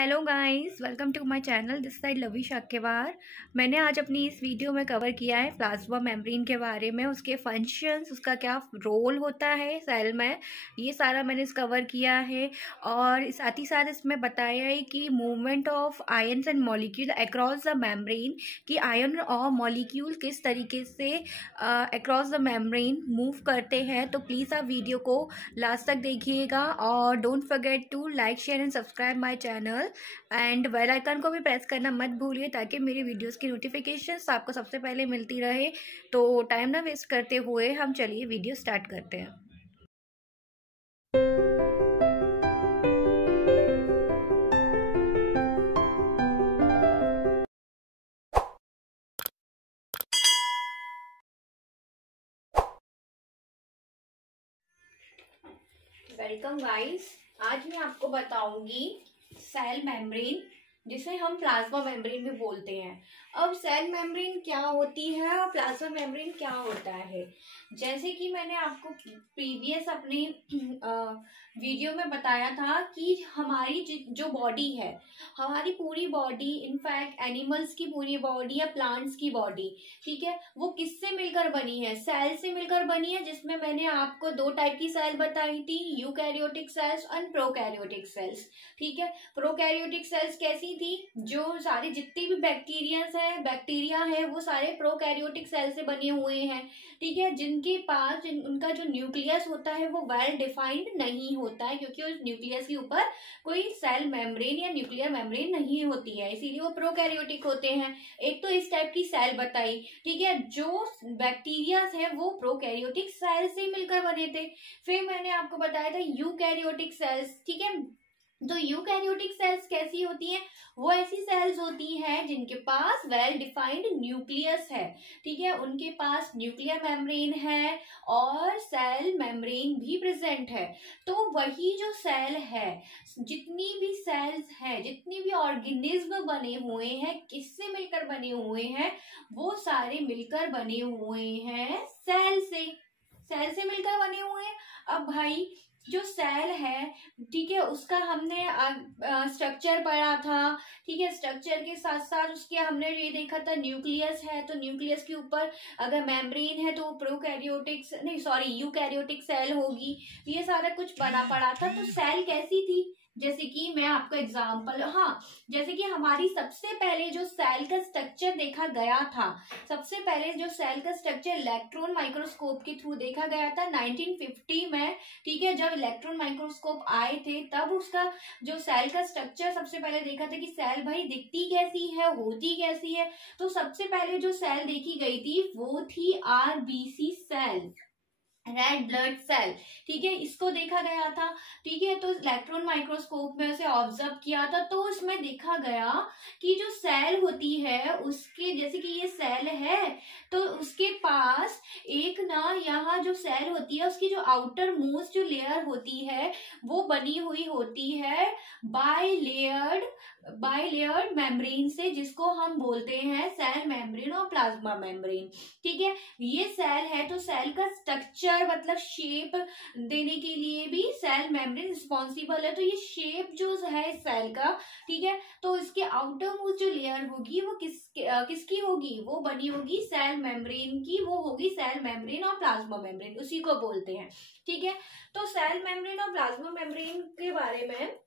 Hello guys, welcome to my channel. This side Lavi Shakyawar. मैंने आज अपनी इस वीडियो में कवर किया है प्लाज्मा मेम्ब्रेन के बारे में, उसके फंक्शंस, उसका क्या रोल होता है सेल में, ये सारा मैंने इस कवर किया है। और साथ ही साथ इसमें बताया है कि movement of ions and molecule across the membrane, कि आयन और मॉलिक्यूल किस तरीके से अक्रॉस द मेम्ब्रेन मूव करते हैं। तो प्लीज़ आप वीडियो को लास्ट तक देखिएगा और don't forget to like, share and subscribe my channel and bell icon को भी प्रेस करना मत भूलिए, ताकि मेरी वीडियोस की नोटिफिकेशंस आपको सबसे पहले मिलती रहे। तो टाइम ना वेस्ट करते हुए हम चलिए वीडियो स्टार्ट करते हैं। वेलकम गाइस, आज मैं आपको बताऊंगी सेल मेम्ब्रेन, जिसे हम प्लाज्मा मेम्ब्रेन भी बोलते हैं। अब सेल मेम्ब्रेन क्या होती है और प्लाज्मा मेम्ब्रेन क्या होता है, जैसे कि मैंने आपको प्रीवियस अपने वीडियो में बताया था कि हमारी जो बॉडी है, हमारी पूरी बॉडी, इनफैक्ट एनिमल्स की पूरी बॉडी या प्लांट्स की बॉडी, ठीक है, वो किससे मिलकर बनी है? सेल से मिलकर बनी है, जिसमें मैंने आपको दो टाइप की सेल बताई थी, यूकैरियोटिक सेल्स और प्रोकैरियोटिक सेल्स। ठीक है, प्रोकैरियोटिक सेल्स कैसी थी? जो सारे जितने भी बैक्टीरिया है वो सारे प्रोकैरियोटिक सेल से बने हुए हैं। ठीक है, जिनके पास उनका जो न्यूक्लियस होता है वो वेल डिफाइंड नहीं होता है, क्योंकि उस न्यूक्लियस के ऊपर कोई सेल मेम्ब्रेन या न्यूक्लियर मेम्ब्रेन नहीं होती है, इसीलिए वो प्रोकैरियोटिक होते हैं। एक तो इस टाइप की सेल बताई। ठीक है, जो बैक्टीरिया है वो प्रोकैरियोटिक सेल से मिलकर बने थे। फिर मैंने आपको बताया था यूकैरियोटिक सेल्स। ठीक है, तो यूकैरियोटिक सेल्स कैसी होती हैं? वो ऐसी सेल्स होती हैं जिनके पास वेल डिफाइंड न्यूक्लियस है। ठीक है, उनके पास न्यूक्लियर मेम्ब्रेन है और सेल मेम्ब्रेन भी प्रेजेंट है। तो वही जो सेल है, जितनी भी सेल्स हैं, जितनी भी ऑर्गेनिज्म बने हुए हैं, किससे मिलकर बने हुए हैं? वो सारे मिलकर बने हुए हैं सेल से मिलकर बने हुए हैं। अब भाई, जो सेल है, ठीक है, उसका हमने स्ट्रक्चर पढ़ा था। ठीक है, स्ट्रक्चर के साथ साथ उसके हमने ये देखा था, न्यूक्लियस है तो न्यूक्लियस के ऊपर अगर मेम्ब्रेन है तो वो यूकैरियोटिक सेल होगी। ये सारा कुछ बना पड़ा था। तो सेल कैसी थी? जैसे कि मैं आपको एग्जांपल, जैसे कि हमारी सबसे पहले जो सेल का स्ट्रक्चर देखा गया था, सबसे पहले जो सेल का स्ट्रक्चर इलेक्ट्रॉन माइक्रोस्कोप के थ्रू देखा गया था 1950 में। ठीक है, जब इलेक्ट्रॉन माइक्रोस्कोप आए थे तब उसका जो सेल का स्ट्रक्चर सबसे पहले देखा था कि सेल भाई दिखती कैसी है, होती कैसी है। तो सबसे पहले जो सेल देखी गई थी वो थी RBC cell, red blood cell. ठीक है, इसको देखा गया था। ठीक है, तो इलेक्ट्रॉन माइक्रोस्कोप में उसे ऑब्जर्व किया था, तो उसमें देखा गया कि जो सेल होती है उसके, जैसे कि ये सेल है तो उसके पास एक ना, यहाँ जो सेल होती है उसकी जो आउटर मोस्ट जो लेयर होती है वो बनी हुई होती है बाइलेयर्ड मेम्ब्रेन से, जिसको हम बोलते हैं सेल मेम्ब्रेन और प्लाज्मा मेम्ब्रेन। ठीक है, ये सेल है तो सेल का स्ट्रक्चर मतलब शेप देने के लिए भी सेल मेम्ब्रेन रिस्पॉन्सिबल है। तो ये शेप जो है सेल का, ठीक है, तो इसके आउटर मोस्ट जो लेयर होगी वो किसकी होगी? वो बनी होगी सेल मेम्ब्रेन की, वो होगी सेल मेम्ब्रेन और प्लाज्मा मेम्ब्रेन, उसी को बोलते हैं। ठीक है, तो सेल मेम्ब्रेन और प्लाज्मा मेम्ब्रेन के बारे में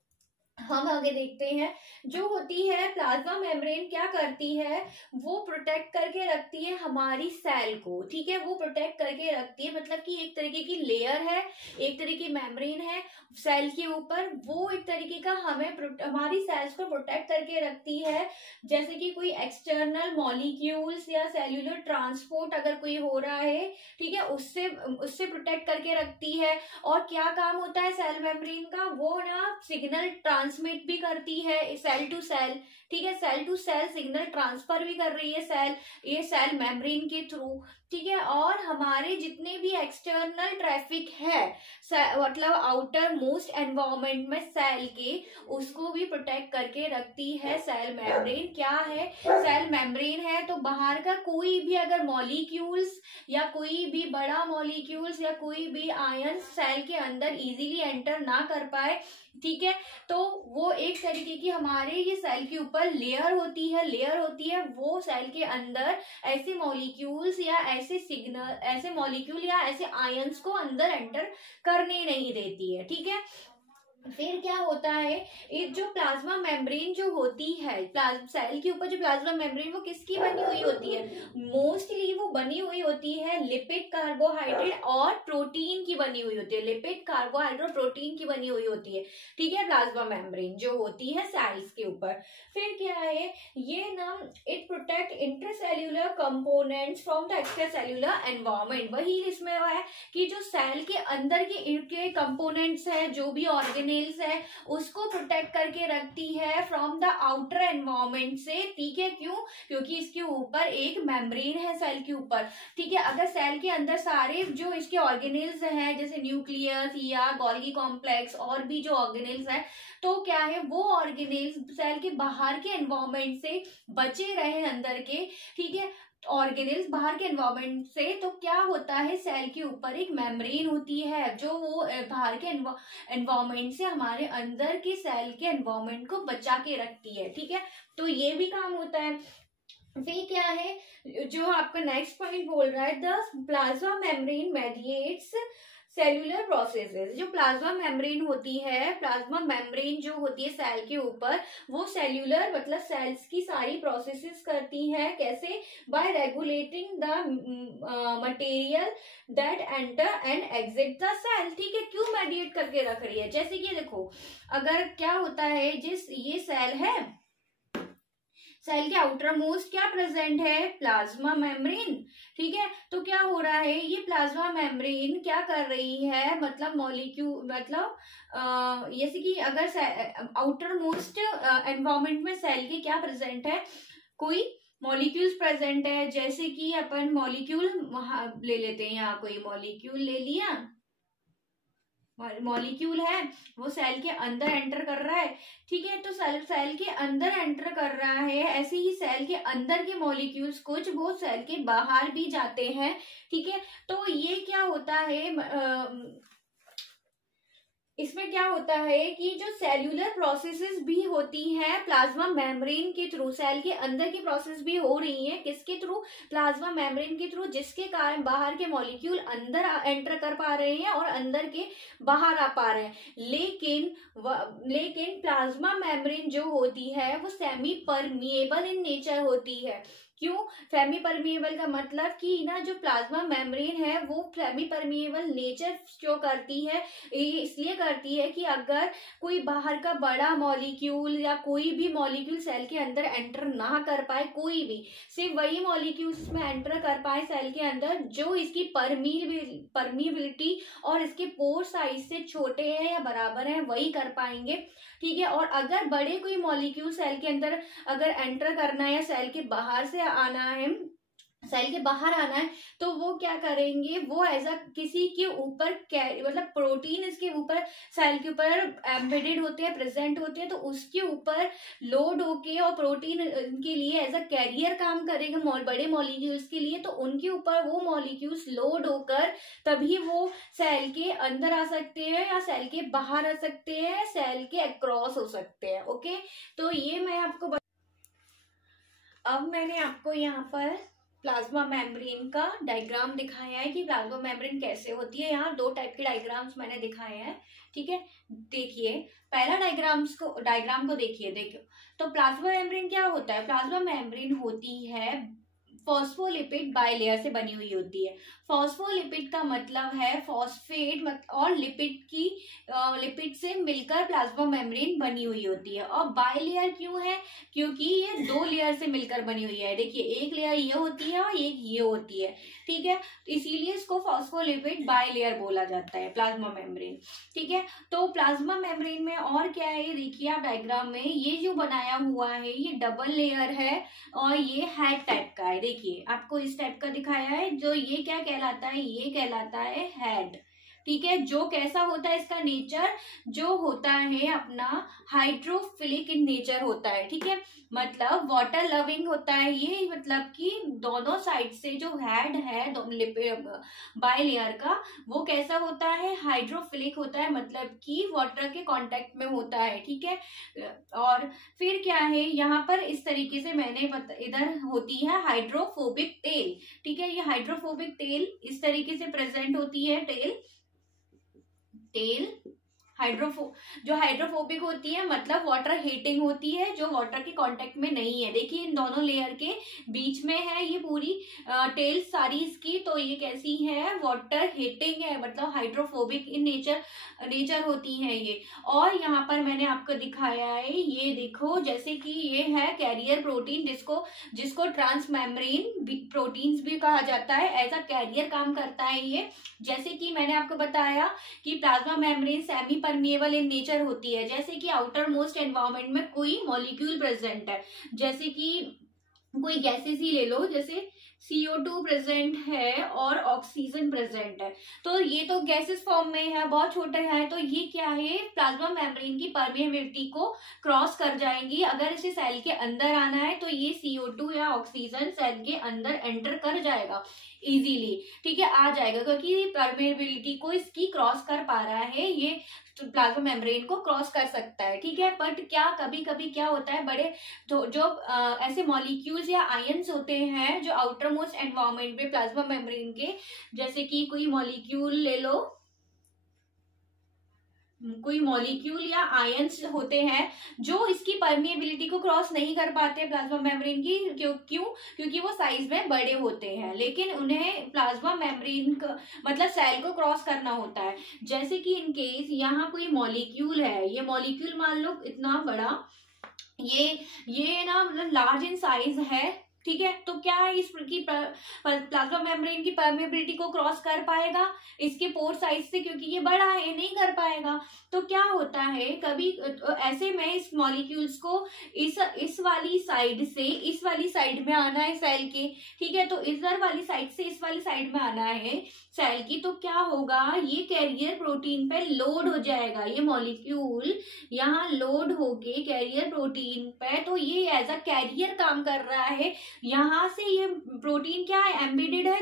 हम आगे देखते हैं। जो होती है प्लाज्मा मेम्ब्रेन, क्या करती है? वो प्रोटेक्ट करके रखती है हमारी सेल को। ठीक है, वो प्रोटेक्ट करके रखती है, मतलब कि एक तरीके की लेयर है, एक तरीके की मेम्ब्रेन है सेल के ऊपर, वो एक तरीके का हमारी सेल्स को प्रोटेक्ट करके रखती है। जैसे कि कोई एक्सटर्नल मॉलिक्यूल्स या सेल्यूलर ट्रांसपोर्ट अगर कोई हो रहा है, ठीक है, उससे प्रोटेक्ट करके रखती है। और क्या काम होता है सेल मेम्ब्रेन का? वो ना सिग्नल ट्रांसमिट भी करती है सेल टू सेल। ठीक है, cell to cell signal transfer भी कर रही है ये सेल मेम्ब्रेन के थ्रू। ठीक है, और हमारे जितने भी एक्सटर्नल ट्रैफिक है, मतलब आउटर मोस्ट एनवायरमेंट में सेल के, उसको भी प्रोटेक्ट करके रखती है सेल मेम्ब्रेन। क्या है? सेल मेम्ब्रेन है तो बाहर का कोई भी अगर मॉलिक्यूल्स या कोई भी बड़ा मॉलिक्यूल्स या कोई भी आयन सेल के अंदर इजीली एंटर ना कर पाए, ठीक है। तो वो एक तरीके की हमारे ये सेल के ऊपर लेयर होती है, वो सेल के अंदर ऐसे मॉलिक्यूल्स या ऐसे सिग्नल, ऐसे मॉलिक्यूल या ऐसे आयंस को अंदर एंटर करने नहीं देती है। ठीक है। फिर क्या होता है, ये जो प्लाज्मा मेम्ब्रेन जो होती है, सेल के ऊपर जो प्लाज्मा मेम्ब्रेन वो किसकी बनी हुई होती है? मोस्टली वो बनी हुई होती है लिपिड, कार्बोहाइड्रेट और प्रोटीन की बनी हुई होती है। लिपिड, कार्बोहाइड्रेट, प्रोटीन की बनी हुई होती है। ठीक है। प्लाज्मा मेम्ब्रेन जो होती है सेल्स के ऊपर। फिर क्या है, ये ना it protect intercellular components from the extra cellular environment. वही इसमें है कि जो सेल के अंदर के कंपोनेंट्स है, जो भी ऑर्गेनिज्म है, उसको प्रोटेक्ट करके रखती है फ्रॉम द आउटर एनवायरमेंट से। ठीक है। क्यों? क्योंकि इसके ऊपर एक मेम्ब्रेन है सेल के ऊपर। ठीक है। अगर सेल के अंदर सारे जो इसके ऑर्गेनेल्स हैं, जैसे न्यूक्लियस या गोल्गी कॉम्प्लेक्स और भी जो ऑर्गेनेल्स हैं, तो क्या है, वो ऑर्गेनेल्स सेल के बाहर के एनवायरमेंट से बचे रहे अंदर के। ठीक है। ऑर्गेनेल्स बाहर के एनवायरमेंट से, तो क्या होता है, सेल के ऊपर एक मेम्ब्रेन होती है जो वो बाहर के एनवायरमेंट से हमारे अंदर के सेल के एनवायरमेंट को बचा के रखती है। ठीक है। तो ये भी काम होता है। फिर क्या है, जो आपका नेक्स्ट पॉइंट बोल रहा है, the plasma membrane mediates cellular processes. जो प्लाज्मा मेम्ब्रेन होती है, प्लाज्मा मेम्ब्रेन जो होती है सेल के ऊपर, वो सेल्यूलर मतलब सेल्स की सारी प्रोसेसेस करती है। कैसे? By regulating the material that enter and exit the cell. ठीक है। क्यों मेडिएट करके रख रही है? जैसे कि देखो, अगर क्या होता है, जिस ये सेल है, सेल के आउटर मोस्ट क्या प्रेजेंट है? Plasma membrane. ठीक है। तो क्या हो रहा है, ये प्लाज्मा मेम्ब्रेन क्या कर रही है, मतलब मॉलिक्यूल, मतलब जैसे कि अगर आउटर मोस्ट एनवायरमेंट में सेल के क्या प्रेजेंट है, कोई मॉलिक्यूल्स प्रेजेंट है। जैसे कि अपन मॉलिक्यूल ले लेते हैं, यहाँ कोई मॉलिक्यूल ले लिया, मॉलिक्यूल है, वो सेल के अंदर एंटर कर रहा है। ठीक है। तो सेल के अंदर एंटर कर रहा है, ऐसे ही सेल के अंदर के मॉलिक्यूल्स कुछ वो सेल के बाहर भी जाते हैं। ठीक है। तो ये क्या होता है, इसमें क्या होता है कि जो सेल्यूलर प्रोसेसेस भी होती हैं प्लाज्मा मेम्ब्रेन के थ्रू, सेल के अंदर की प्रोसेस भी हो रही है, किसके थ्रू? प्लाज्मा मेम्ब्रेन के थ्रू, जिसके कारण बाहर के मॉलिक्यूल अंदर एंटर कर पा रहे हैं और अंदर के बाहर आ पा रहे हैं। लेकिन प्लाज्मा मेम्ब्रेन जो होती है वो सेमी परमिएबल इन नेचर होती है। क्यों सेमी परमिएबल का मतलब कि ना, जो प्लाज्मा मेम्ब्रेन है वो सेमी परमिएबल नेचर शो करती है। इसलिए करती है कि अगर कोई बाहर का बड़ा मॉलिक्यूल या कोई भी मॉलिक्यूल सेल के अंदर एंटर ना कर पाए, कोई भी, सिर्फ वही मॉलिक्यूल्स में एंटर कर पाए सेल के अंदर जो इसकी परमिबिलिटी और इसके पोर साइज से छोटे हैं या बराबर हैं, वही कर पाएंगे। ठीक है। और अगर बड़े कोई मॉलिक्यूल सेल के अंदर अगर एंटर करना है या सेल के बाहर से आना है, सेल के बाहर आना है, तो वो क्या करेंगे, वो ऐसा किसी के ऊपर मतलब प्रोटीन इसके ऊपर सेल के ऊपर एम्बेडेड होते हैं, प्रेजेंट होते हैं, तो उसके ऊपर लोड होके और प्रोटीन के लिए एज अ कैरियर काम करेगा बड़े मॉलिक्यूल्स के लिए, तो उनके ऊपर वो मॉलिक्यूल्स लोड होकर तभी वो सेल के अंदर आ सकते हैं या सेल के बाहर आ सकते हैं, सेल के अक्रॉस हो सकते हैं। ओके। तो ये मैं आपको अब मैंने आपको यहाँ पर प्लाज्मा मेम्ब्रेन का डायग्राम दिखाया है कि प्लाज्मा मेम्ब्रेन कैसे होती है। यहाँ 2 टाइप के डायग्राम्स मैंने दिखाए हैं। ठीक है। देखिए, पहला डायग्राम को देखिए। तो प्लाज्मा मेम्ब्रेन क्या होता है? प्लाज्मा मेम्ब्रेन होती है फॉस्फोलिपिड बाइलेयर से बनी हुई होती है। फॉस्फोलिपिड का मतलब है फॉस्फेट और लिपिड से मिलकर प्लाज्मा मेम्ब्रेन बनी हुई होती है। और बाइलेयर क्यों है? क्योंकि ये 2 लेयर से मिलकर बनी हुई है। देखिए, एक लेयर ये होती है और एक ये होती है। ठीक है। इसीलिए इसको फॉस्फोलिपिड बाइलेयर बोला जाता है प्लाज्मा मेम्ब्रेन। ठीक है। तो प्लाज्मा मेम्ब्रेन में और क्या है, देखिए आप डायग्राम में ये जो बनाया हुआ है ये डबल लेयर है और ये हेड टाइप का है। देखिए आपको इस टाइप का दिखाया है, जो ये क्या कहलाता है, ये कहलाता है हेड। ठीक है। जो कैसा होता है इसका नेचर, जो होता है अपना हाइड्रोफिलिक इन नेचर होता है, ठीक है। मतलब वाटर लविंग होता है ये, मतलब कि दोनों साइड से जो हेड है बाय लेयर का, वो कैसा होता है, हाइड्रोफिलिक होता है, मतलब कि वाटर के कांटेक्ट में होता है, ठीक है। और फिर क्या है यहाँ पर इस तरीके से मैंने इधर होती है हाइड्रोफोबिक टेल, ठीक है। ये हाइड्रोफोबिक टेल इस तरीके से प्रेजेंट होती है, टेल जो हाइड्रोफोबिक होती है मतलब वाटर हीटिंग होती है, जो वाटर के कांटेक्ट में नहीं है। देखिए इन दोनों लेयर के बीच में है ये पूरी टेल सारी इसकी, तो ये कैसी है, वाटर हीटिंग है, मतलब हाइड्रोफोबिक इन नेचर होती है ये। और यहाँ पर मैंने आपको दिखाया है, ये देखो जैसे कि ये है कैरियर प्रोटीन, जिसको ट्रांसमेम्ब्रेन प्रोटीन्स भी कहा जाता है, एज अ कैरियर काम करता है ये। जैसे कि मैंने आपको बताया कि plasma membrane semi permeable in nature होती है, जैसे कि आउटर मोस्ट एनवायरमेंट में कोई मॉलिक्यूल प्रेजेंट है, जैसे कि कोई गैसेस ही ले लो, जैसे CO2 प्रेजेंट है और ऑक्सीजन प्रेजेंट है, तो ये तो गैसेस फॉर्म में है, बहुत छोटे हैं, तो ये क्या है, प्लाज्मा मेम्ब्रेन की परमिएबिलिटी को क्रॉस कर जाएंगी। अगर इसे सेल के अंदर आना है तो ये CO2 या ऑक्सीजन सेल के अंदर एंटर कर जाएगा इजीली, ठीक है, आ जाएगा, क्योंकि परमेबिलिटी को इसकी क्रॉस कर पा रहा है, ये प्लाज्मा मेम्ब्रेन को क्रॉस कर सकता है, ठीक है। बट क्या कभी कभी क्या होता है, बड़े जो ऐसे मॉलिक्यूल्स या आयंस होते हैं जो आउटर मोस्ट एनवायरमेंट में प्लाज्मा मेम्ब्रेन के, जैसे कि कोई मॉलिक्यूल ले लो, कोई मॉलिक्यूल या आयंस होते हैं जो इसकी परमिएबिलिटी को क्रॉस नहीं कर पाते प्लाज्मा मेम्ब्रेन की, क्यों, क्योंकि वो साइज में बड़े होते हैं, लेकिन उन्हें प्लाज्मा मेम्ब्रेन मतलब सेल को क्रॉस करना होता है। जैसे कि इन केस यहाँ कोई मॉलिक्यूल है, ये मॉलिक्यूल मान लो इतना बड़ा, ये ना मतलब लार्ज इन साइज है, ठीक है, तो क्या है इसकी प्लाज्मा मेम्ब्रेन की परमेबिलिटी को क्रॉस कर पाएगा इसके पोर साइज से, क्योंकि ये बड़ा है, नहीं कर पाएगा। तो क्या होता है, कभी ऐसे में इस मॉलिक्यूल्स को इस वाली साइड से इस वाली साइड में आना है सेल के, ठीक है, तो इधर वाली साइड से इस वाली साइड में आना है सेल की, तो क्या होगा, ये कैरियर प्रोटीन पे लोड हो जाएगा, ये मॉलिक्यूल यहाँ लोड होके कैरियर प्रोटीन पे, तो ये एज अ कैरियर काम कर रहा है। यहाँ से ये प्रोटीन क्या है, एम्बेडेड है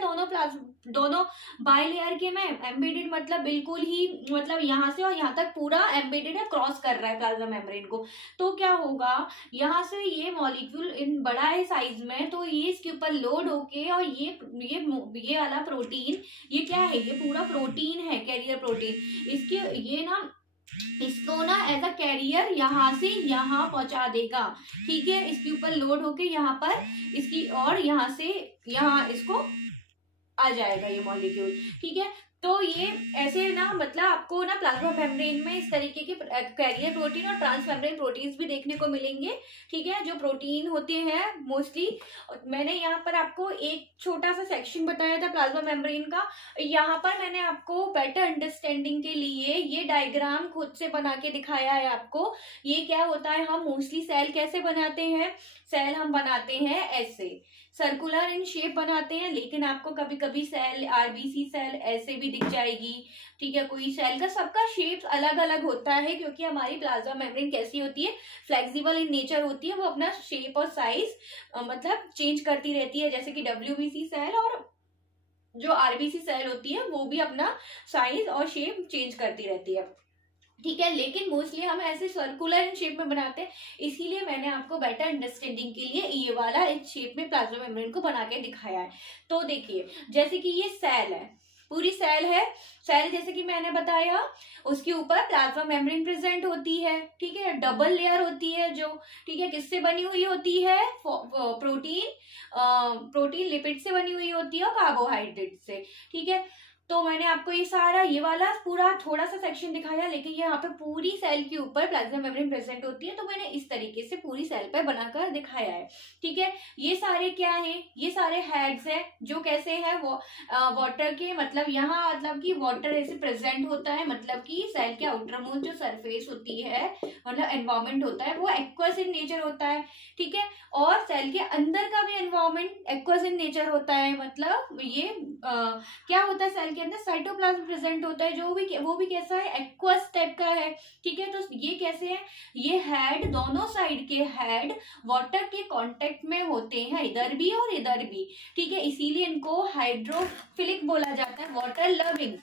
दोनों बाय लेयर के में, एम्बेडेड मतलब बिल्कुल ही, मतलब यहाँ से और यहाँ तक पूरा एम्बेडेड है, क्रॉस कर रहा है प्लाज्मा मेम्ब्रेन को। तो क्या होगा, यहाँ से ये मॉलिक्यूल इन बड़ा है साइज में, तो ये इसके ऊपर लोड होके, और ये वाला प्रोटीन, ये क्या है, ये पूरा प्रोटीन है, कैरियर प्रोटीन, इसके ये ना इसको ना एज अ कैरियर यहाँ से यहाँ पहुंचा देगा, ठीक है, इसके ऊपर लोड होके यहाँ पर इसकी, और यहाँ से यहाँ इसको आ जाएगा ये मॉलिक्यूल, ठीक है। तो ये ऐसे ना मतलब आपको ना प्लाज्मा मेम्ब्रेन में इस तरीके के कैरियर प्रोटीन और ट्रांसमेम्ब्रेन प्रोटीन्स भी देखने को मिलेंगे, ठीक है, जो प्रोटीन होते हैं मोस्टली। मैंने यहाँ पर आपको एक छोटा सा सेक्शन बताया था प्लाज्मा मेम्ब्रेन का, यहाँ पर मैंने आपको बेटर अंडरस्टैंडिंग के लिए ये डायग्राम खुद से बना के दिखाया है आपको। ये क्या होता है, हम मोस्टली सेल कैसे बनाते हैं, सेल हम बनाते हैं ऐसे सर्कुलर इन शेप बनाते हैं, लेकिन आपको कभी कभी सेल RBC सेल ऐसे भी दिख जाएगी, ठीक है। कोई सेल का सबका शेप अलग अलग होता है, क्योंकि हमारी प्लाज्मा मेम्ब्रेन कैसी होती है, फ्लेक्सिबल इन नेचर होती है, वो अपना शेप और साइज मतलब चेंज करती रहती है, जैसे कि WBC सेल और जो RBC सेल होती है वो भी अपना साइज और शेप चेंज करती रहती है, ठीक है। लेकिन मोस्टली हम ऐसे सर्कुलर इन शेप में बनाते हैं, इसीलिए मैंने आपको बेटर अंडरस्टैंडिंग के लिए ये वाला इस शेप में प्लाज्मा मेम्ब्रेन को बना के दिखाया है। तो देखिए जैसे कि ये सेल है, पूरी सेल है, सेल जैसे कि मैंने बताया उसके ऊपर प्लाज्मा मेम्ब्रेन प्रेजेंट होती है, ठीक है, डबल लेयर होती है जो, ठीक है, किससे बनी हुई होती है, प्रोटीन लिपिड से बनी हुई होती है और कार्बोहाइड्रेट से, ठीक है। तो मैंने आपको ये सारा ये वाला पूरा थोड़ा सा सेक्शन दिखाया, लेकिन यहाँ पे पूरी सेल के ऊपर प्लाज्मा मेम्ब्रेन प्रेजेंट होती है, तो मैंने इस तरीके से पूरी सेल पर बनाकर दिखाया है, ठीक है। ये सारे क्या है, ये सारे हेड्स हैं जो कैसे हैं, वो वाटर के, मतलब यहाँ मतलब कि वाटर ऐसे प्रेजेंट होता है, मतलब कि सेल के आउटर मोस्ट जो सरफेस होती है, मतलब एनवायरमेंट होता है, वो एक्वस इन नेचर होता है, ठीक है। और सेल के अंदर का भी एनवायरमेंट एक्वस इन नेचर होता है, मतलब ये क्या होता है सेल के के अंदर साइटोप्लाज्म प्रेजेंट होता है, वो भी कैसा है, एक्वस टाइप का है। ठीक है, तो ये कैसे है, ये हेड, दोनों साइड के हेड वाटर के कांटेक्ट में होते हैं, इधर भी और इधर भी। ठीक है, इसीलिए इनको हाइड्रोफिलिक बोला जाता है, वाटर लविंग।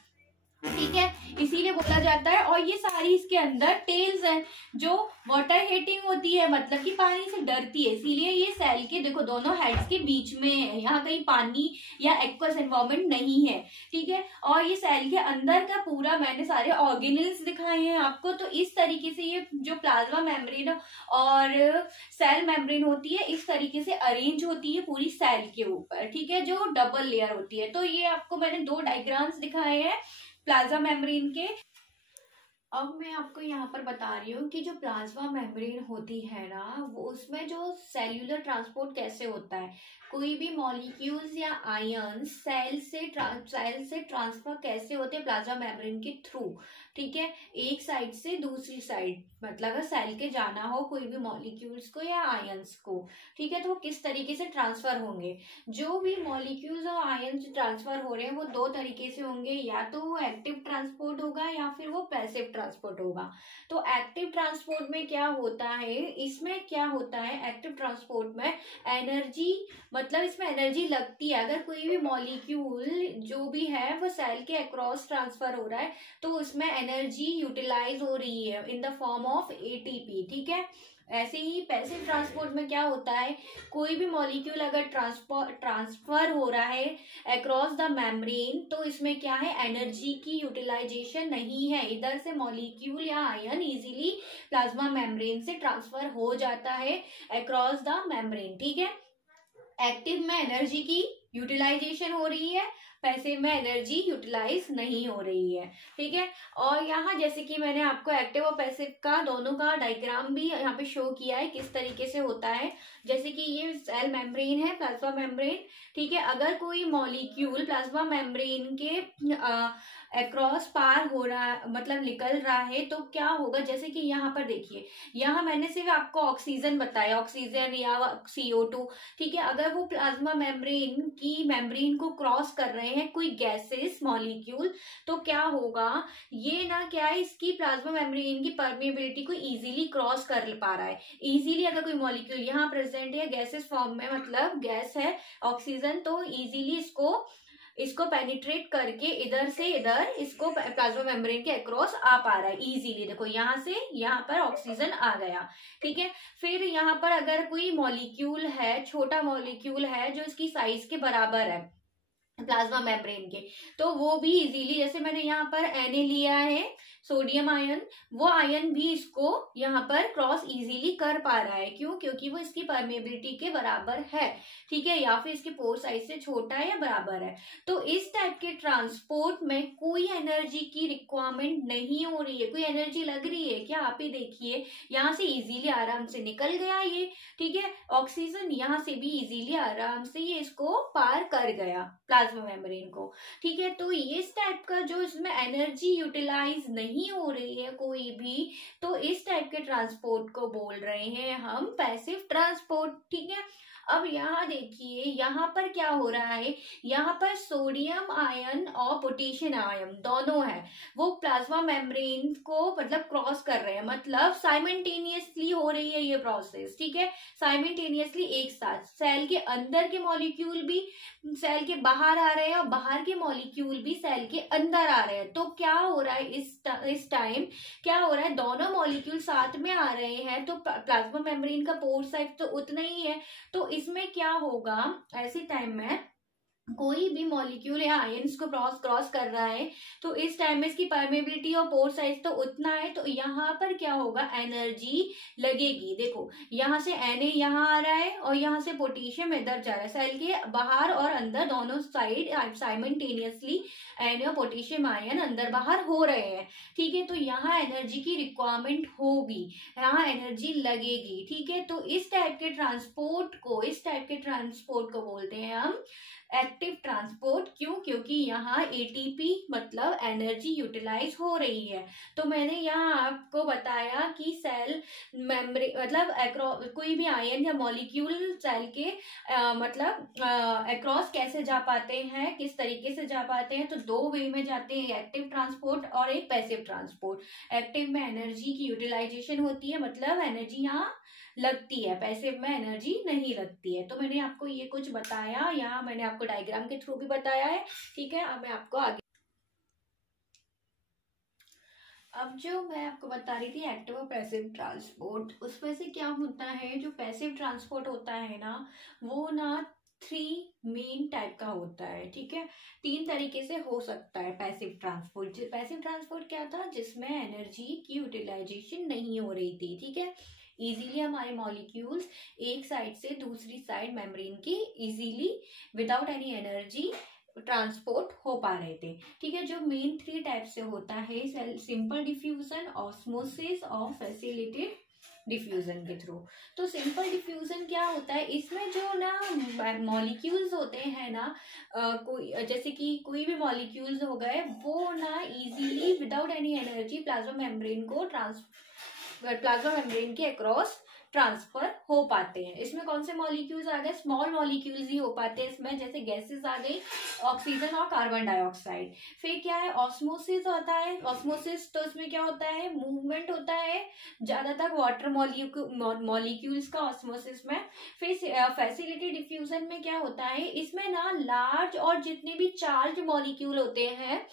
ठीक है, इसीलिए बोला जाता है। और ये सारी इसके अंदर टेल्स हैं जो वाटर हेटिंग होती है, मतलब कि पानी से डरती है, इसीलिए ये सेल के देखो दोनों हेड्स के बीच में है, यहाँ कहीं पानी या एक्वस एनवायरमेंट नहीं है। ठीक है, और ये सेल के अंदर का पूरा मैंने सारे ऑर्गेनेल्स दिखाए हैं आपको। तो इस तरीके से ये जो प्लाज्मा मेम्ब्रेन और सेल मेम्ब्रेन होती है, इस तरीके से अरेंज होती है पूरी सेल के ऊपर। ठीक है, जो डबल लेयर होती है। तो ये आपको मैंने 2 डायग्राम्स दिखाए हैं प्लाज्मा मेम्ब्रेन के। अब मैं आपको यहाँ पर बता रही हूँ कि जो प्लाज्मा मेम्ब्रेन होती है ना, वो उसमें जो सेल्यूलर ट्रांसपोर्ट कैसे होता है, कोई भी मॉलिक्यूल्स या आयंस सेल से ट्रांसफर कैसे होते हैं प्लाज्मा मेम्ब्रेन के थ्रू। ठीक है, एक साइड से दूसरी साइड, मतलब अगर सेल के जाना हो कोई भी मॉलिक्यूल्स को या आयंस को, ठीक है, तो वो किस तरीके से ट्रांसफर होंगे। जो भी मॉलिक्यूल्स और आयंस ट्रांसफर हो रहे हैं वो 2 तरीके से होंगे, या तो वो एक्टिव ट्रांसपोर्ट होगा या फिर वो पैसिव ट्रांसपोर्ट होगा। तो एक्टिव ट्रांसपोर्ट में क्या होता है, इसमें क्या होता है, एक्टिव ट्रांसपोर्ट में एनर्जी, मतलब इसमें एनर्जी लगती है। अगर कोई भी मॉलिक्यूल जो भी है वो सेल के अक्रॉस ट्रांसफर हो रहा है तो उसमें एनर्जी यूटिलाइज हो रही है in the form of ATP. ठीक है, ऐसे ही पैसिव ट्रांसपोर्ट में क्या होता है, कोई भी मॉलिक्यूल अगर ट्रांसफर हो रहा है अक्रॉस द मेम्ब्रेन तो इसमें क्या है, एनर्जी की यूटिलाइजेशन नहीं है। इधर से मॉलिक्यूल या आयन इजीली प्लाज्मा मेम्ब्रेन से ट्रांसफर हो जाता है अक्रॉस द मेम्ब्रेन। ठीक है, एक्टिव में एनर्जी की यूटिलाइजेशन हो रही है, पैसिव में एनर्जी यूटिलाइज नहीं हो रही है। ठीक है, और यहाँ जैसे कि मैंने आपको एक्टिव और पैसिव का दोनों का डायग्राम भी यहाँ पे शो किया है किस तरीके से होता है। जैसे कि ये सेल मेम्ब्रेन है, प्लाज्मा मेम्ब्रेन। ठीक है, अगर कोई मॉलिक्यूल प्लाज्मा मेम्ब्रेन के अक्रॉस पार हो रहा, मतलब निकल रहा है, तो क्या होगा, जैसे कि यहाँ पर देखिए, यहाँ मैंने सिर्फ आपको ऑक्सीजन बताया, ऑक्सीजन या CO2। ठीक है, अगर वो प्लाज्मा मेम्ब्रेन की मेम्ब्रेन को क्रॉस कर रहे हैं कोई गैसेस मॉलिक्यूल, तो क्या होगा, ये ना क्या है, इसकी प्लाज्मा मेम्ब्रेन की परमेबिलिटी को इजीली क्रॉस कर पा रहा है। इजीली अगर कोई मॉलिक्यूल यहाँ प्रेजेंट है गैसेस फॉर्म में, मतलब गैस है ऑक्सीजन, तो इजीली इसको पेनिट्रेट करके इधर से इधर इसको प्लाज्मा मेम्ब्रेन के अक्रॉस आ पा रहा है इजीली। देखो यहाँ से यहाँ पर ऑक्सीजन आ गया। ठीक है, फिर यहाँ पर अगर कोई मॉलिक्यूल है, छोटा मॉलिक्यूल है जो इसकी साइज के बराबर है प्लाज्मा मेम्ब्रेन के, तो वो भी इजीली, जैसे मैंने यहाँ पर Na लिया है सोडियम आयन, वो आयन भी इसको यहाँ पर क्रॉस इजीली कर पा रहा है। क्यों, क्योंकि वो इसकी परमेबिलिटी के बराबर है। ठीक है, या फिर इसके पोर साइज से छोटा है या बराबर है। तो इस टाइप के ट्रांसपोर्ट में कोई एनर्जी की रिक्वायरमेंट नहीं हो रही है। कोई एनर्जी लग रही है क्या, आप ही देखिए, यहाँ से इजीली आराम से निकल गया ये। ठीक है, ऑक्सीजन यहाँ से भी इजीली आराम से ये इसको पार कर गया प्लाज्मा मेम्ब्रेन को। ठीक है, तो ये इस टाइप का जो इसमें एनर्जी यूटिलाइज नहीं हो रही है कोई भी, तो इस टाइप के ट्रांसपोर्ट को बोल रहे हैं हम पैसिव ट्रांसपोर्ट। ठीक है, अब यहाँ देखिए, यहाँ पर क्या हो रहा है, यहाँ पर सोडियम आयन और पोटेशियम आयन दोनों है, वो प्लाज्मा मेम्ब्रेन को मतलब क्रॉस कर रहे हैं, मतलब साइमल्टेनियसली हो रही है ये प्रोसेस। ठीक है, साइमल्टेनियसली एक साथ सेल के अंदर के मॉलिक्यूल भी सेल के बाहर आ रहे हैं और बाहर के मॉलिक्यूल भी सेल के अंदर आ रहे हैं। तो क्या हो रहा है इस टाइम, क्या हो रहा है, दोनों मॉलिक्यूल साथ में आ रहे हैं, तो प्लाज्मा मेम्ब्रेन का पोर साइज तो उतना ही है। तो इसमें क्या होगा, ऐसे टाइम में कोई भी मॉलिक्यूल या आयंस को क्रॉस कर रहा है, तो इस टाइम में इसकी परमेबिलिटी और पोर साइज तो उतना है, तो यहाँ पर क्या होगा, एनर्जी लगेगी। देखो यहाँ से Na यहाँ आ रहा है और यहाँ से पोटेशियम इधर जा रहा है, सेल के बाहर और अंदर दोनों साइड साइमल्टेनियसली Na और पोटेशियम आयन अंदर बाहर हो रहे हैं। ठीक है, तो यहाँ एनर्जी की रिक्वायरमेंट होगी, यहाँ एनर्जी लगेगी। ठीक है, तो इस टाइप के ट्रांसपोर्ट को बोलते हैं हम एक्टिव ट्रांसपोर्ट। क्यों? क्योंकि यहाँ एटीपी मतलब एनर्जी यूटिलाइज हो रही है। तो मैंने यहाँ आपको बताया कि सेल मेम्ब्रेन मतलब कोई भी आयन या मॉलिक्यूल सेल के मतलब अक्रॉस कैसे जा पाते हैं, किस तरीके से जा पाते हैं। तो दो वे में जाते हैं, एक्टिव ट्रांसपोर्ट और एक पैसिव ट्रांसपोर्ट। एक्टिव में एनर्जी की यूटिलाइजेशन होती है, मतलब एनर्जी यहाँ लगती है, पैसिव में एनर्जी नहीं लगती है। तो मैंने आपको ये कुछ बताया, यहाँ मैंने आपको डायग्राम के थ्रू भी बताया है। ठीक है, अब मैं आपको आगे अब जो मैं आपको बता रही थी एक्टिव और पैसिव ट्रांसपोर्ट, उसमें से क्या होता है, जो पैसिव ट्रांसपोर्ट होता है ना, वो ना 3 मेन टाइप का होता है। ठीक है, 3 तरीके से हो सकता है पैसिव ट्रांसपोर्ट। पैसिव ट्रांसपोर्ट क्या था? जिसमें एनर्जी की यूटिलाइजेशन नहीं हो रही थी। ठीक है, इजीली हमारे मॉलिक्यूल्स एक साइड से दूसरी साइड मेम्ब्रेन की easily without any energy transport हो पा रहे थे। ठीक है, जो मेन 3 टाइप से होता है, सिंपल डिफ्यूजन, ऑस्मोसिस और फैसिलिटेटेड डिफ्यूजन के थ्रू। तो सिंपल डिफ्यूजन क्या होता है? इसमें जो ना मॉलिक्यूल्स होते हैं ना, कोई जैसे कि कोई भी मॉलिक्यूल्स हो गए, वो ना easily without any energy plasma membrane के अक्रॉस ट्रांसफर हो पाते हैं। इसमें कौन से मॉलिक्यूल्स आ गए? स्मॉल मॉलिक्यूल्स ही हो पाते हैं इसमें, जैसे गैसेस आ गई, ऑक्सीजन और कार्बन डाइऑक्साइड। फिर क्या है? ऑस्मोसिस होता है। ऑस्मोसिस तो इसमें क्या होता है? मूवमेंट होता है ज्यादातर वाटर मॉलिक्यूल्स का ऑस्मोसिस में। फिर फैसिलिटेटेड डिफ्यूजन में क्या होता है? इसमें ना लार्ज और जितने भी चार्ज मॉलिक्यूल होते हैं,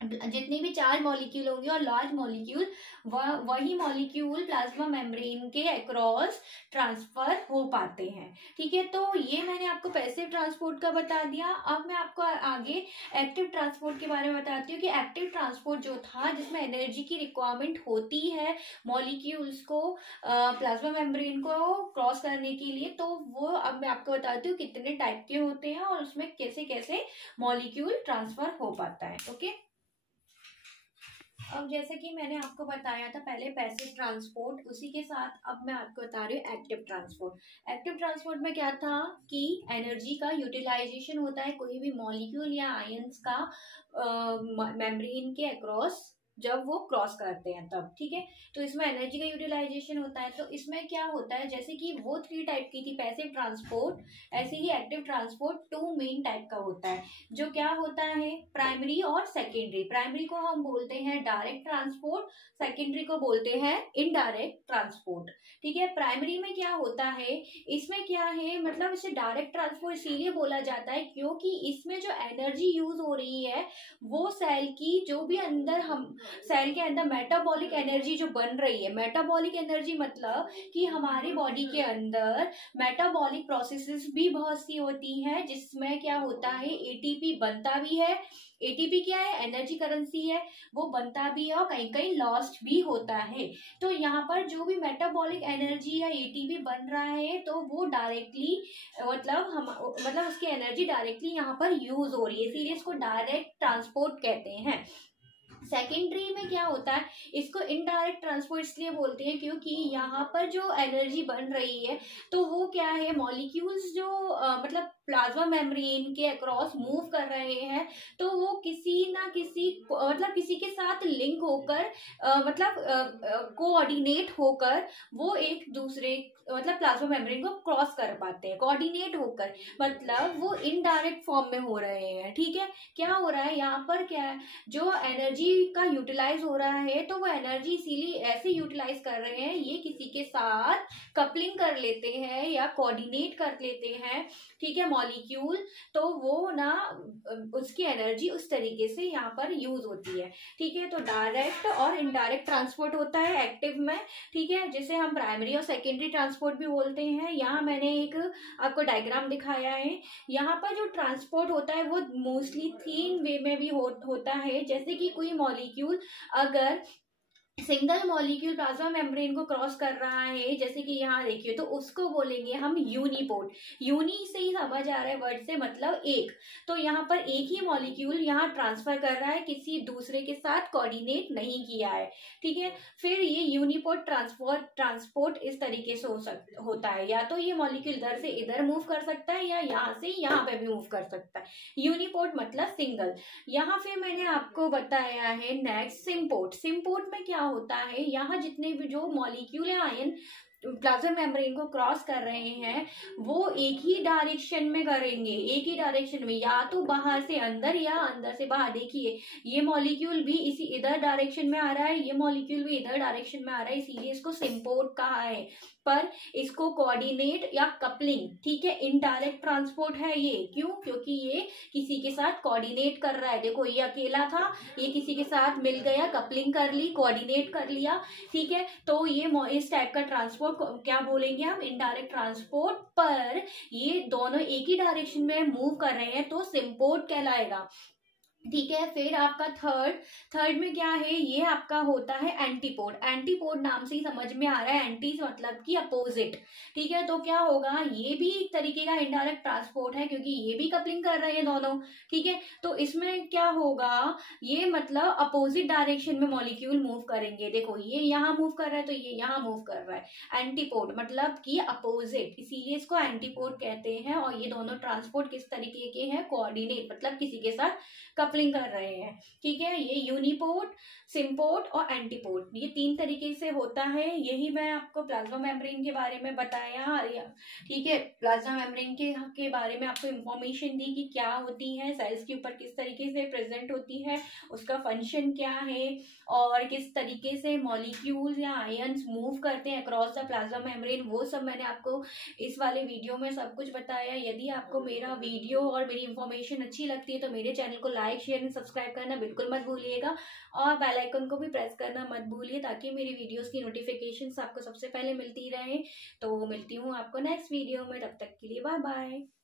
जितने भी चार्ज मॉलिक्यूल होंगे और लार्ज मॉलिक्यूल, वही मॉलिक्यूल प्लाज्मा मेम्ब्रेन के अक्रॉस ट्रांसफर हो पाते हैं। ठीक है, तो ये मैंने आपको पैसिव ट्रांसपोर्ट का बता दिया। अब मैं आपको आगे एक्टिव ट्रांसपोर्ट के बारे में बताती हूँ कि एक्टिव ट्रांसपोर्ट जो था, जिसमें एनर्जी की रिक्वायरमेंट होती है मॉलिक्यूल्स को प्लाज्मा मेम्ब्रेन को क्रॉस करने के लिए, तो वो अब मैं आपको बताती हूँ कितने टाइप के होते हैं और उसमें कैसे कैसे मॉलिक्यूल ट्रांसफर हो पाता है। ओके, अब जैसे कि मैंने आपको बताया था पहले पैसिव ट्रांसपोर्ट, उसी के साथ अब मैं आपको बता रही हूँ एक्टिव ट्रांसपोर्ट। एक्टिव ट्रांसपोर्ट में क्या था कि एनर्जी का यूटिलाइजेशन होता है कोई भी मॉलिक्यूल या आयंस का मेम्ब्रेन के अक्रॉस जब वो क्रॉस करते हैं तब। ठीक है, तो इसमें एनर्जी का यूटिलाइजेशन होता है। तो इसमें क्या होता है, जैसे कि वो 3 टाइप की थी पैसिव ट्रांसपोर्ट, ऐसे ही एक्टिव ट्रांसपोर्ट 2 मेन टाइप का होता है। जो क्या होता है? प्राइमरी और सेकेंडरी। प्राइमरी को हम बोलते हैं डायरेक्ट ट्रांसपोर्ट, सेकेंडरी को बोलते हैं इनडायरेक्ट ट्रांसपोर्ट। ठीक है, प्राइमरी में क्या होता है, इसमें क्या है, मतलब इसे डायरेक्ट ट्रांसपोर्ट इसीलिए बोला जाता है क्योंकि इसमें जो एनर्जी यूज हो रही है वो सेल की जो भी अंदर हम सेल के अंदर मेटाबॉलिक एनर्जी जो बन रही है, मेटाबॉलिक एनर्जी मतलब कि हमारी बॉडी के अंदर मेटाबॉलिक प्रोसेसेस भी बहुत सी होती हैं, जिसमें क्या होता है एटीपी बनता भी है। एटीपी क्या है? एनर्जी करेंसी है, वो बनता भी है और कहीं कहीं लॉस्ट भी होता है। तो यहाँ पर जो भी मेटाबॉलिक एनर्जी या एटीपी बन रहा है तो वो डायरेक्टली मतलब उसकी एनर्जी डायरेक्टली यहाँ पर यूज हो रही है, इसीलिए इसको डायरेक्ट ट्रांसपोर्ट कहते हैं। सेकेंडरी में क्या होता है, इसको इनडायरेक्ट ट्रांसपोर्ट इसलिए बोलते हैं क्योंकि यहाँ पर जो एनर्जी बन रही है तो वो क्या है, मॉलिक्यूल्स जो मतलब प्लाज्मा मेम्ब्रेन के अक्रॉस मूव कर रहे हैं, तो वो किसी ना किसी मतलब किसी के साथ लिंक होकर कोऑर्डिनेट होकर वो एक दूसरे मतलब प्लाज्मा मेम्ब्रेन को क्रॉस कर पाते हैं, कोऑर्डिनेट होकर, मतलब वो इनडायरेक्ट फॉर्म में हो रहे हैं। ठीक है, क्या हो रहा है यहाँ पर, क्या है, जो एनर्जी का यूटिलाइज हो रहा है तो वो एनर्जी इसीलिए ऐसे यूटिलाइज कर रहे हैं, ये किसी के साथ कपलिंग कर लेते हैं या कोऑर्डिनेट कर लेते हैं। ठीक है, मॉलिक्यूल, तो वो ना उसकी एनर्जी उस तरीके से यहाँ पर यूज होती है। ठीक है, तो डायरेक्ट और इनडायरेक्ट ट्रांसपोर्ट होता है एक्टिव में। ठीक है, जिसे हम प्राइमरी और सेकेंडरी ट्रांसपोर्ट भी बोलते हैं। यहाँ मैंने एक आपको डायग्राम दिखाया है। यहाँ पर जो ट्रांसपोर्ट होता है वो मोस्टली 3 वे में भी होता है। जैसे कि कोई मॉलिक्यूल अगर सिंगल मॉलिक्यूल प्लाज्मा मेम्ब्रेन को क्रॉस कर रहा है, जैसे कि यहाँ देखिए, तो उसको बोलेंगे हम यूनिपोर्ट। यूनी से ही समझ आ रहा है वर्ड से, मतलब एक। तो यहाँ पर एक ही मॉलिक्यूल यहाँ ट्रांसफर कर रहा है, किसी दूसरे के साथ कोऑर्डिनेट नहीं किया है, ठीक है। फिर ये यूनिपोर्ट ट्रांसपोर्ट इस तरीके से होता है, या तो ये मॉलिक्यूल इधर से इधर मूव कर सकता है, या यहाँ से यहाँ पे भी मूव कर सकता है। यूनिपोर्ट मतलब सिंगल। यहाँ फिर मैंने आपको बताया है नेक्स्ट सिम्पोर्ट। सिम्पोर्ट में क्या होता है, यहाँ जितने भी जो मॉलिक्यूल है आयन प्लाज्मा मेम्ब्रेन को क्रॉस कर रहे हैं, वो एक ही डायरेक्शन में करेंगे, एक ही डायरेक्शन में, या तो बाहर से अंदर या अंदर से बाहर। देखिए ये मॉलिक्यूल भी इसी इधर डायरेक्शन में आ रहा है, ये मॉलिक्यूल भी इधर डायरेक्शन में आ रहा है, इसीलिए इसको सिम्पोर्ट कहा है। पर इसको कोऑर्डिनेट या कपलिंग, ठीक है, इनडायरेक्ट ट्रांसपोर्ट है ये। क्यों? क्योंकि ये किसी के साथ कोऑर्डिनेट कर रहा है। देखो ये अकेला था, ये किसी के साथ मिल गया, कपलिंग कर ली, कोऑर्डिनेट कर लिया, ठीक है। तो ये इस टाइप का ट्रांसपोर्ट क्या बोलेंगे हम, इनडायरेक्ट ट्रांसपोर्ट। पर ये दोनों एक ही डायरेक्शन में मूव कर रहे हैं तो सिम्पोर्ट कहलाएगा, ठीक है। फिर आपका थर्ड में क्या है, ये आपका होता है एंटीपोड। एंटीपोड नाम से ही समझ में आ रहा है, एंटी मतलब कि अपोजिट, ठीक है। तो क्या होगा, ये भी एक तरीके का इनडायरेक्ट ट्रांसपोर्ट है, क्योंकि ये भी कपलिंग कर रहे हैं दोनों, ठीक है। तो इसमें क्या होगा, ये मतलब अपोजिट डायरेक्शन में मॉलिक्यूल मूव करेंगे। देखो ये यहाँ मूव कर रहा है तो ये यहाँ मूव कर रहा है। एंटीपोड मतलब कि अपोजिट, इसीलिए इसको एंटीपोड कहते हैं। और ये दोनों ट्रांसपोर्ट किस तरीके के हैं, कोऑर्डिनेट, मतलब किसी के साथ कपलिंग कर रहे हैं, ठीक है। ये यूनिपोर्ट, सिम्पोर्ट और एंटीपोर्ट, ये तीन तरीके से होता है। यही मैं आपको प्लाज्मा मेम्ब्रेन के बारे में बताया, ठीक है। प्लाज्मा मेम्ब्रेन के बारे में आपको इंफॉर्मेशन दी कि क्या होती है, सेल्स के ऊपर किस तरीके से प्रेजेंट होती है, उसका फंक्शन क्या है, और किस तरीके से मॉलिक्यूल्स या आयंस मूव करते हैं अक्रॉस द प्लाज्मा मेम्ब्रेन, वो सब मैंने आपको इस वाले वीडियो में सब कुछ बताया। यदि आपको मेरा वीडियो और मेरी इंफॉर्मेशन अच्छी लगती है तो मेरे चैनल को लाइक, शेयर एंड सब्सक्राइब करना बिल्कुल मत भूलिएगा, और बेल आइकन को भी प्रेस करना मत भूलिए, ताकि मेरी वीडियोस की नोटिफिकेशंस आपको सबसे पहले मिलती रहे। तो मिलती हूँ आपको नेक्स्ट वीडियो में, तब तक के लिए बाय बाय।